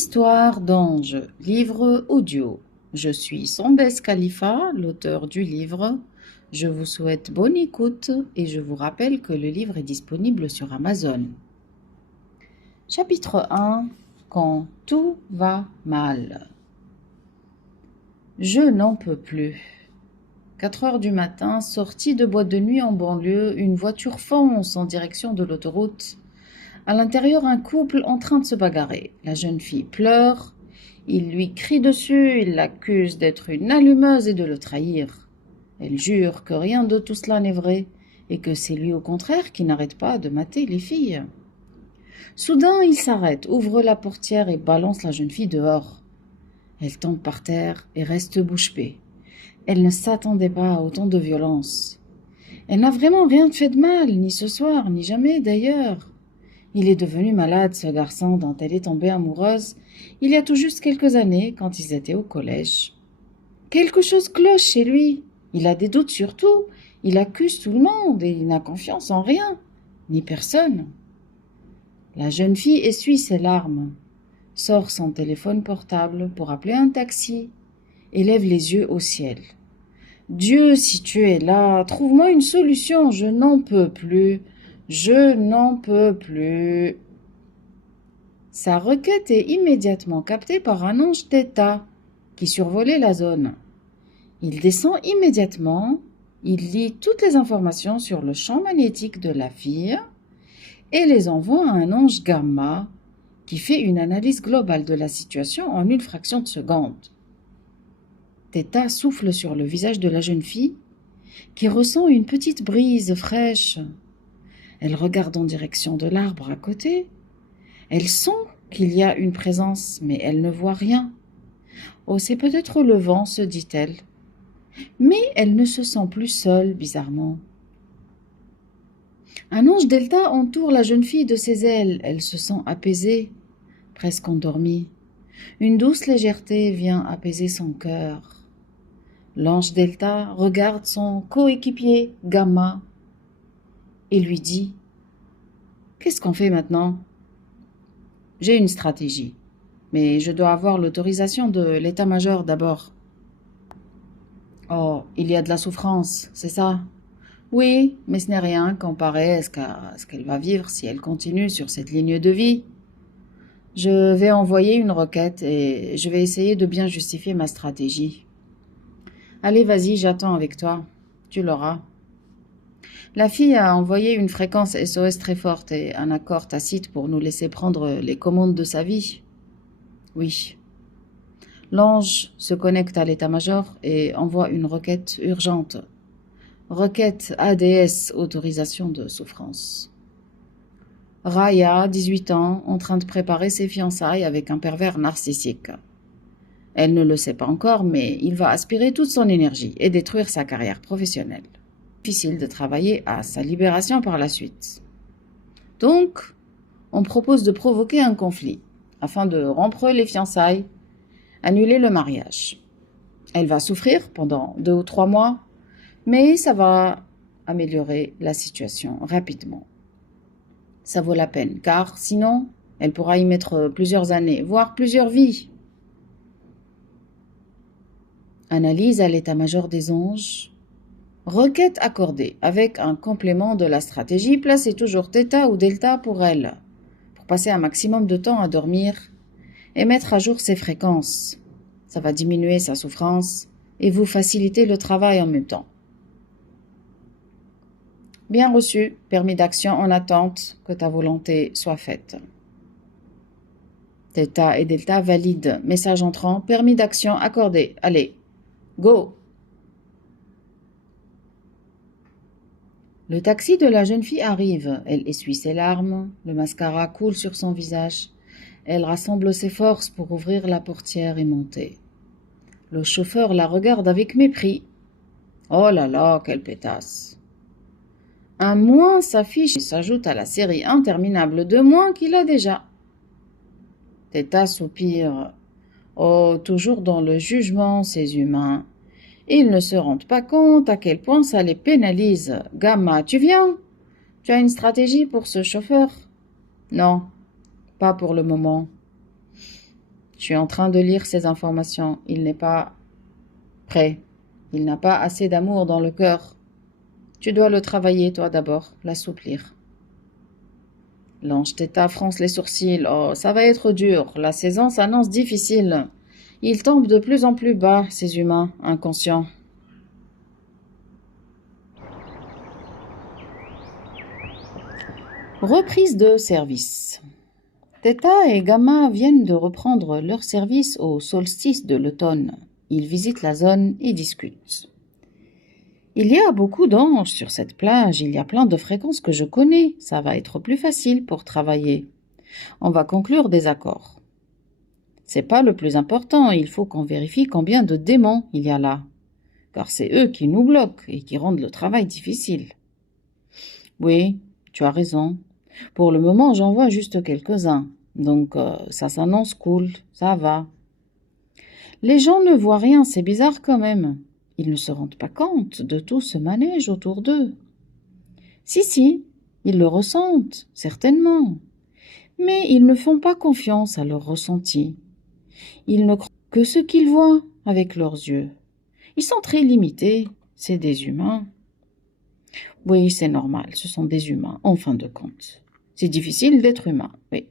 Histoire d'ange, livre audio. Je suis Sambes Khalifa, l'auteur du livre. Je vous souhaite bonne écoute et je vous rappelle que le livre est disponible sur Amazon. Chapitre 1. Quand tout va mal. Je n'en peux plus. 4 heures du matin, sortie de boîte de nuit en banlieue, une voiture fonce en direction de l'autoroute. À l'intérieur, un couple en train de se bagarrer. La jeune fille pleure. Il lui crie dessus, il l'accuse d'être une allumeuse et de le trahir. Elle jure que rien de tout cela n'est vrai et que c'est lui au contraire qui n'arrête pas de mater les filles. Soudain, il s'arrête, ouvre la portière et balance la jeune fille dehors. Elle tombe par terre et reste bouche bée. Elle ne s'attendait pas à autant de violence. Elle n'a vraiment rien fait de mal, ni ce soir, ni jamais d'ailleurs. Il est devenu malade, ce garçon dont elle est tombée amoureuse, il y a tout juste quelques années, quand ils étaient au collège. Quelque chose cloche chez lui. Il a des doutes sur tout. Il accuse tout le monde et il n'a confiance en rien, ni personne. La jeune fille essuie ses larmes, sort son téléphone portable pour appeler un taxi et lève les yeux au ciel. Dieu, si tu es là, trouve-moi une solution, je n'en peux plus. Je n'en peux plus. Sa requête est immédiatement captée par un ange d'État qui survolait la zone. Il descend immédiatement, il lit toutes les informations sur le champ magnétique de la fille et les envoie à un ange gamma qui fait une analyse globale de la situation en une fraction de seconde. Theta souffle sur le visage de la jeune fille qui ressent une petite brise fraîche. Elle regarde en direction de l'arbre à côté. Elle sent qu'il y a une présence, mais elle ne voit rien. Oh, c'est peut-être le vent, se dit-elle. Mais elle ne se sent plus seule, bizarrement. Un ange delta entoure la jeune fille de ses ailes. Elle se sent apaisée, presque endormie. Une douce légèreté vient apaiser son cœur. L'ange delta regarde son coéquipier, Gamma, et lui dit « Qu'est-ce qu'on fait maintenant ?»« J'ai une stratégie, mais je dois avoir l'autorisation de l'état-major d'abord. »« Oh, il y a de la souffrance, c'est ça ?»« Oui, mais ce n'est rien comparé à ce qu'elle va vivre si elle continue sur cette ligne de vie. Je vais envoyer une requête et je vais essayer de bien justifier ma stratégie. Allez, vas-y, j'attends avec toi, tu l'auras. » La fille a envoyé une fréquence SOS très forte et un accord tacite pour nous laisser prendre les commandes de sa vie. Oui. L'ange se connecte à l'état-major et envoie une requête urgente. Requête ADS, autorisation de souffrance. Raya, 18 ans, en train de préparer ses fiançailles avec un pervers narcissique. Elle ne le sait pas encore, mais il va aspirer toute son énergie et détruire sa carrière professionnelle. Difficile de travailler à sa libération par la suite. Donc, on propose de provoquer un conflit, afin de rompre les fiançailles, annuler le mariage. Elle va souffrir pendant 2 ou 3 mois, mais ça va améliorer la situation rapidement. Ça vaut la peine, car sinon, elle pourra y mettre plusieurs années, voire plusieurs vies. Analyse à l'état-major des anges. Requête accordée avec un complément de la stratégie, placez toujours θ ou delta pour elle, pour passer un maximum de temps à dormir et mettre à jour ses fréquences. Ça va diminuer sa souffrance et vous faciliter le travail en même temps. Bien reçu, permis d'action en attente, que ta volonté soit faite. θ et delta valide, message entrant, permis d'action accordé. Allez, go! Le taxi de la jeune fille arrive. Elle essuie ses larmes, le mascara coule sur son visage. Elle rassemble ses forces pour ouvrir la portière et monter. Le chauffeur la regarde avec mépris. Oh là là, quelle pétasse! Un moins s'affiche et s'ajoute à la série interminable de moins qu'il a déjà. θ soupire. Oh, toujours dans le jugement, ces humains. Ils ne se rendent pas compte à quel point ça les pénalise. Gamma, tu viens? Tu as une stratégie pour ce chauffeur? Non, pas pour le moment. Je suis en train de lire ces informations. Il n'est pas prêt. Il n'a pas assez d'amour dans le cœur. Tu dois le travailler, toi d'abord, l'assouplir. L'ange Theta fronce les sourcils. Oh, ça va être dur. La saison s'annonce difficile. Ils tombent de plus en plus bas, ces humains inconscients. Reprise de service. Theta et Gamma viennent de reprendre leur service au solstice de l'automne. Ils visitent la zone et discutent. Il y a beaucoup d'anges sur cette plage, il y a plein de fréquences que je connais, ça va être plus facile pour travailler. On va conclure des accords. C'est pas le plus important, il faut qu'on vérifie combien de démons il y a là. Car c'est eux qui nous bloquent et qui rendent le travail difficile. Oui, tu as raison. Pour le moment, j'en vois juste quelques-uns. Donc, ça s'annonce cool, ça va. Les gens ne voient rien, c'est bizarre quand même. Ils ne se rendent pas compte de tout ce manège autour d'eux. Si, ils le ressentent, certainement. Mais ils ne font pas confiance à leur ressenti. Ils ne croient que ce qu'ils voient avec leurs yeux. Ils sont très limités, c'est des humains. Oui, c'est normal, ce sont des humains, en fin de compte. C'est difficile d'être humain, oui.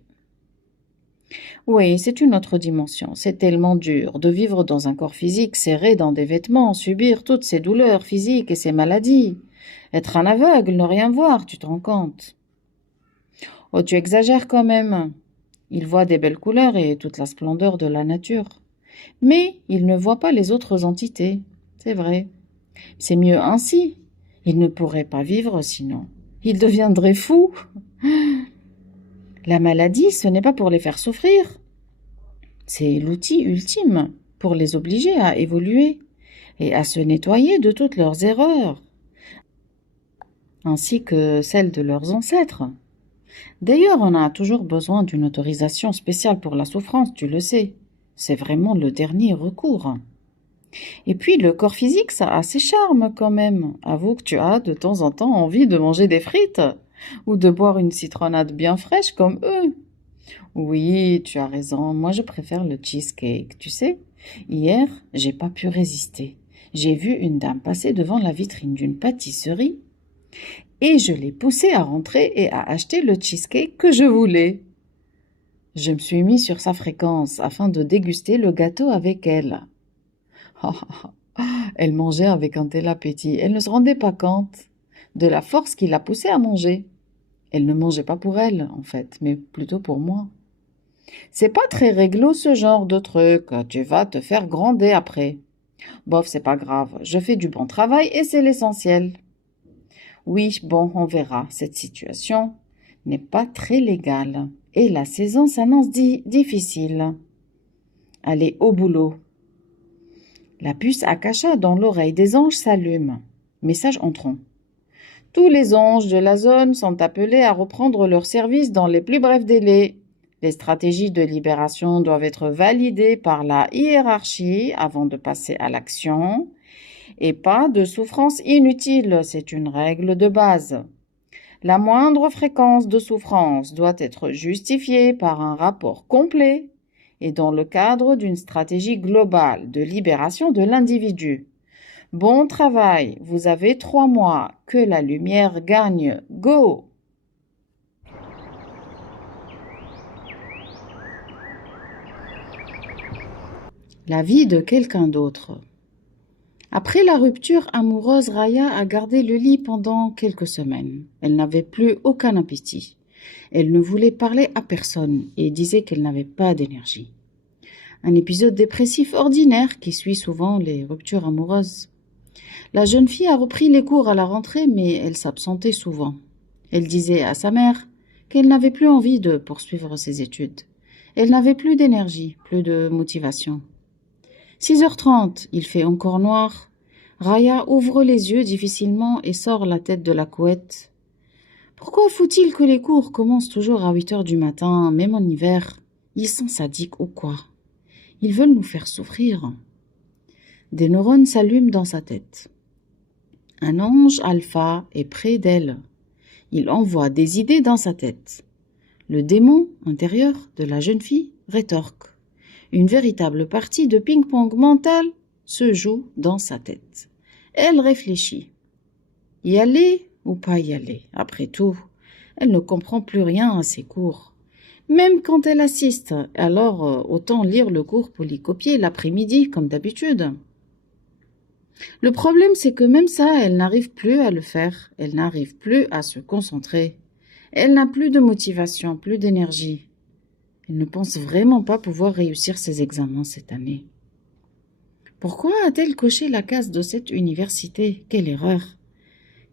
Oui, c'est une autre dimension. C'est tellement dur de vivre dans un corps physique serré dans des vêtements, subir toutes ces douleurs physiques et ces maladies. Être un aveugle, ne rien voir, tu te rends compte. Oh, tu exagères quand même. Il voit des belles couleurs et toute la splendeur de la nature. Mais il ne voit pas les autres entités. C'est vrai. C'est mieux ainsi. Il ne pourrait pas vivre sinon. Il deviendrait fou. La maladie, ce n'est pas pour les faire souffrir. C'est l'outil ultime pour les obliger à évoluer et à se nettoyer de toutes leurs erreurs, ainsi que celles de leurs ancêtres. D'ailleurs, on a toujours besoin d'une autorisation spéciale pour la souffrance, tu le sais. C'est vraiment le dernier recours. Et puis, le corps physique, ça a ses charmes quand même. Avoue que tu as de temps en temps envie de manger des frites ou de boire une citronnade bien fraîche comme eux. Oui, tu as raison, moi je préfère le cheesecake, tu sais. Hier, j'ai pas pu résister. J'ai vu une dame passer devant la vitrine d'une pâtisserie et je l'ai poussée à rentrer et à acheter le cheesecake que je voulais. Je me suis mis sur sa fréquence afin de déguster le gâteau avec elle. Elle mangeait avec un tel appétit, elle ne se rendait pas compte de la force qui l'a poussée à manger. Elle ne mangeait pas pour elle, en fait, mais plutôt pour moi. C'est pas très réglo ce genre de truc, tu vas te faire gronder après. Bof, c'est pas grave, je fais du bon travail et c'est l'essentiel. Oui, bon, on verra, cette situation n'est pas très légale et la saison s'annonce difficile. Allez, au boulot. La puce Akasha dans l'oreille des anges s'allume. Message entrant. Tous les anges de la zone sont appelés à reprendre leur service dans les plus brefs délais. Les stratégies de libération doivent être validées par la hiérarchie avant de passer à l'action. Et pas de souffrance inutile, c'est une règle de base. La moindre fréquence de souffrance doit être justifiée par un rapport complet et dans le cadre d'une stratégie globale de libération de l'individu. Bon travail, vous avez 3 mois, que la lumière gagne. Go! La vie de quelqu'un d'autre. Après la rupture amoureuse, Raya a gardé le lit pendant quelques semaines. Elle n'avait plus aucun appétit. Elle ne voulait parler à personne et disait qu'elle n'avait pas d'énergie. Un épisode dépressif ordinaire qui suit souvent les ruptures amoureuses. La jeune fille a repris les cours à la rentrée, mais elle s'absentait souvent. Elle disait à sa mère qu'elle n'avait plus envie de poursuivre ses études. Elle n'avait plus d'énergie, plus de motivation. 6h30, il fait encore noir. Raya ouvre les yeux difficilement et sort la tête de la couette. Pourquoi faut-il que les cours commencent toujours à 8h du matin, même en hiver? Ils sont sadiques ou quoi? Ils veulent nous faire souffrir. Des neurones s'allument dans sa tête. Un ange alpha est près d'elle. Il envoie des idées dans sa tête. Le démon intérieur de la jeune fille rétorque. Une véritable partie de ping-pong mental se joue dans sa tête. Elle réfléchit. Y aller ou pas y aller? Après tout, elle ne comprend plus rien à ses cours. Même quand elle assiste, alors autant lire le cours polycopié l'après-midi comme d'habitude. Le problème, c'est que même ça, elle n'arrive plus à le faire. Elle n'arrive plus à se concentrer. Elle n'a plus de motivation, plus d'énergie. Elle ne pense vraiment pas pouvoir réussir ses examens cette année. Pourquoi a-t-elle coché la case de cette université? Quelle erreur!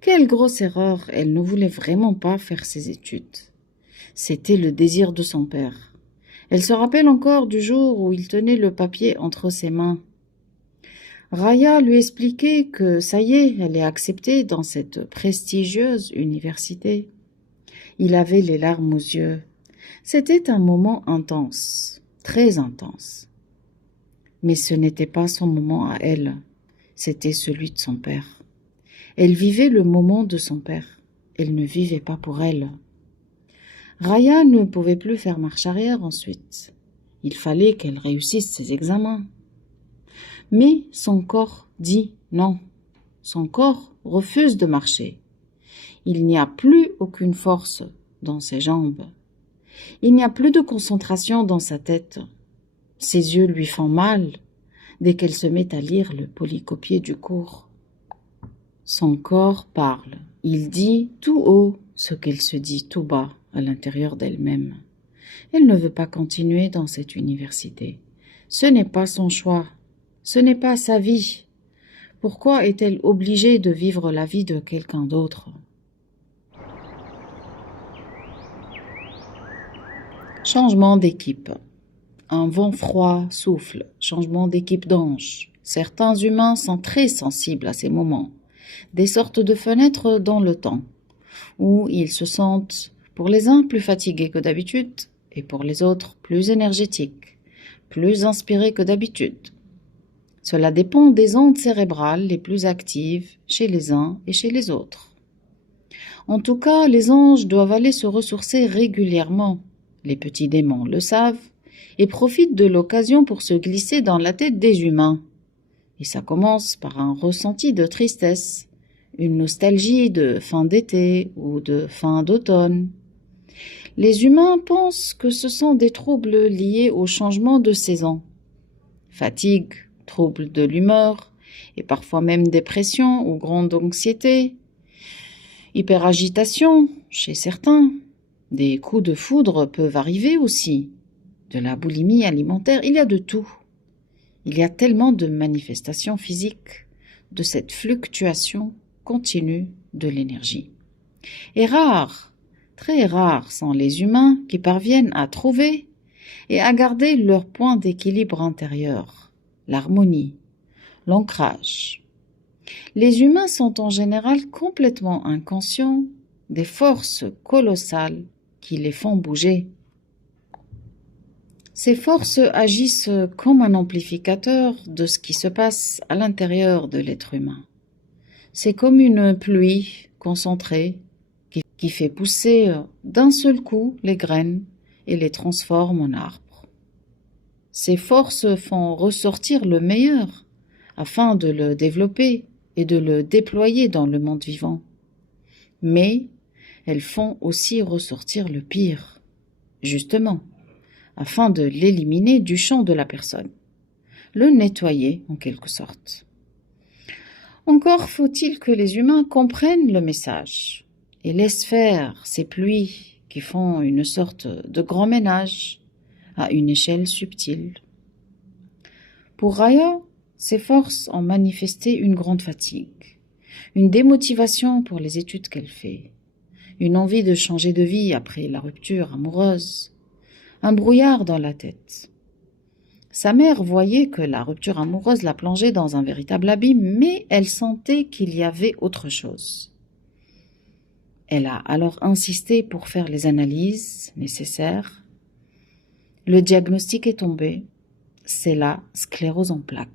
Quelle grosse erreur! Elle ne voulait vraiment pas faire ses études. C'était le désir de son père. Elle se rappelle encore du jour où il tenait le papier entre ses mains. Raya lui expliquait que ça y est, elle est acceptée dans cette prestigieuse université. Il avait les larmes aux yeux. C'était un moment intense, très intense. Mais ce n'était pas son moment à elle, c'était celui de son père. Elle vivait le moment de son père, elle ne vivait pas pour elle. Raya ne pouvait plus faire marche arrière ensuite. Il fallait qu'elle réussisse ses examens. Mais son corps dit non. Son corps refuse de marcher. Il n'y a plus aucune force dans ses jambes. Il n'y a plus de concentration dans sa tête. Ses yeux lui font mal dès qu'elle se met à lire le polycopié du cours. Son corps parle. Il dit tout haut ce qu'elle se dit tout bas à l'intérieur d'elle-même. Elle ne veut pas continuer dans cette université. Ce n'est pas son choix. Ce n'est pas sa vie. Pourquoi est-elle obligée de vivre la vie de quelqu'un d'autre? Changement d'équipe. Un vent froid souffle. Changement d'équipe d'ange. Certains humains sont très sensibles à ces moments. Des sortes de fenêtres dans le temps, où ils se sentent, pour les uns, plus fatigués que d'habitude, et pour les autres, plus énergétiques, plus inspirés que d'habitude. Cela dépend des ondes cérébrales les plus actives chez les uns et chez les autres. En tout cas, les anges doivent aller se ressourcer régulièrement. Les petits démons le savent et profitent de l'occasion pour se glisser dans la tête des humains. Et ça commence par un ressenti de tristesse, une nostalgie de fin d'été ou de fin d'automne. Les humains pensent que ce sont des troubles liés au changement de saison. Fatigue, troubles de l'humeur, et parfois même dépression ou grande anxiété. Hyperagitation chez certains. Des coups de foudre peuvent arriver aussi. De la boulimie alimentaire, il y a de tout. Il y a tellement de manifestations physiques de cette fluctuation continue de l'énergie. Et rares, très rares sont les humains qui parviennent à trouver et à garder leur point d'équilibre intérieur, l'harmonie, l'ancrage. Les humains sont en général complètement inconscients des forces colossales qui les font bouger. Ces forces agissent comme un amplificateur de ce qui se passe à l'intérieur de l'être humain. C'est comme une pluie concentrée qui fait pousser d'un seul coup les graines et les transforme en arbres. Ces forces font ressortir le meilleur afin de le développer et de le déployer dans le monde vivant. Mais elles font aussi ressortir le pire, justement, afin de l'éliminer du champ de la personne, le nettoyer en quelque sorte. Encore faut-il que les humains comprennent le message et laissent faire ces pluies qui font une sorte de grand ménage à une échelle subtile. Pour Raya, ses forces ont manifesté une grande fatigue, une démotivation pour les études qu'elle fait, une envie de changer de vie après la rupture amoureuse, un brouillard dans la tête. Sa mère voyait que la rupture amoureuse la plongeait dans un véritable abîme, mais elle sentait qu'il y avait autre chose. Elle a alors insisté pour faire les analyses nécessaires. Le diagnostic est tombé, c'est la sclérose en plaques.